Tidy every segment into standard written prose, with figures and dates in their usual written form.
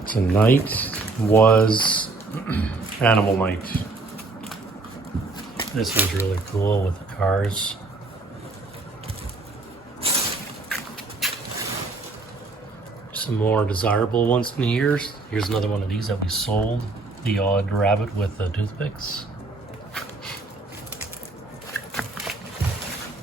Tonight was Animal Night. This was really cool with the cars. Some more desirable ones in here. Here's another one of these that we sold. The odd rabbit with the toothpicks.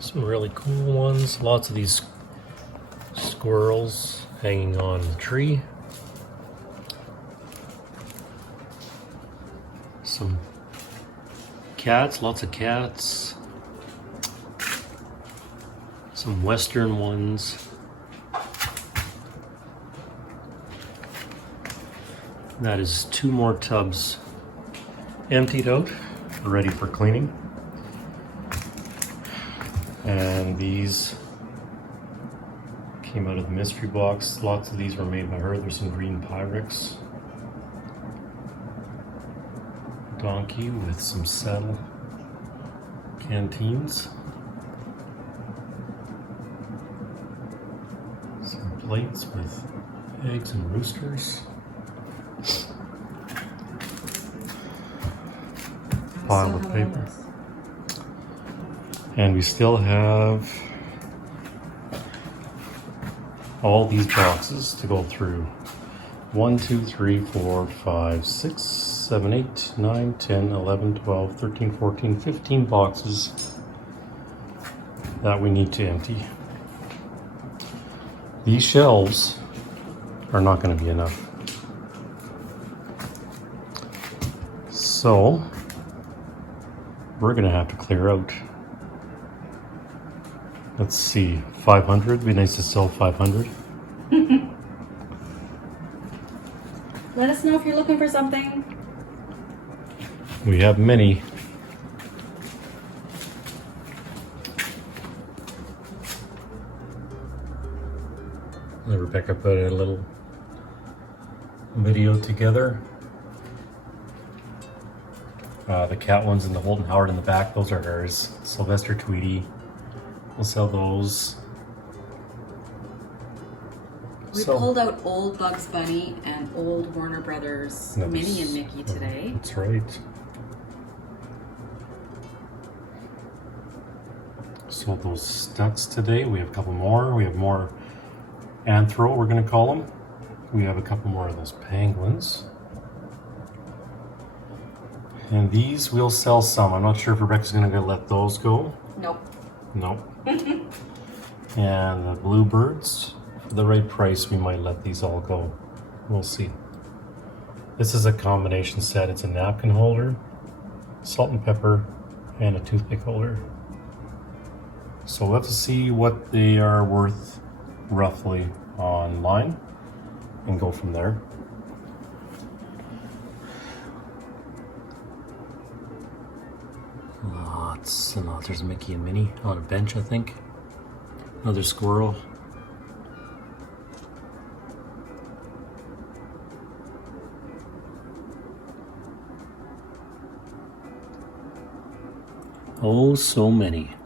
Some really cool ones. Lots of these squirrels hanging on the tree. Some cats, lots of cats. Some western ones. That is 2 more tubs emptied out, ready for cleaning. And these came out of the mystery box. Lots of these were made by her. There's some green Pyrex. Donkey with some saddle canteens. Some plates with eggs and roosters. Pile of paper. And we still have all these boxes to go through. 1, 2, 3, 4, 5, 6, 7, 8, 9, 10, 11, 12, 13, 14, 15 boxes that we need to empty. These shelves are not going to be enough. So we're going to have to clear out. Let's see, 500. It'd be nice to sell 500. Let us know if you're looking for something. We have many. Rebecca put a little video together. The cat ones and the Holden Howard in the back, those are hers. Sylvester Tweedy. We'll sell those. We pulled out old Bugs Bunny and old Warner Brothers Minnie and Mickey today. That's right. Sold those studs today. We have a couple more. We have more anthro, we're going to call them. We have a couple more of those penguins. And these we'll sell some. I'm not sure if Rebecca's going to let those go. Nope. Nope. And the bluebirds, for the right price, we might let these all go. We'll see. This is a combination set. It's a napkin holder, salt and pepper, and a toothpick holder. So we'll have to see what they are worth roughly online and go from there. Lots and lots. There's Mickey and Minnie on a bench, I think. Another squirrel. Oh, so many.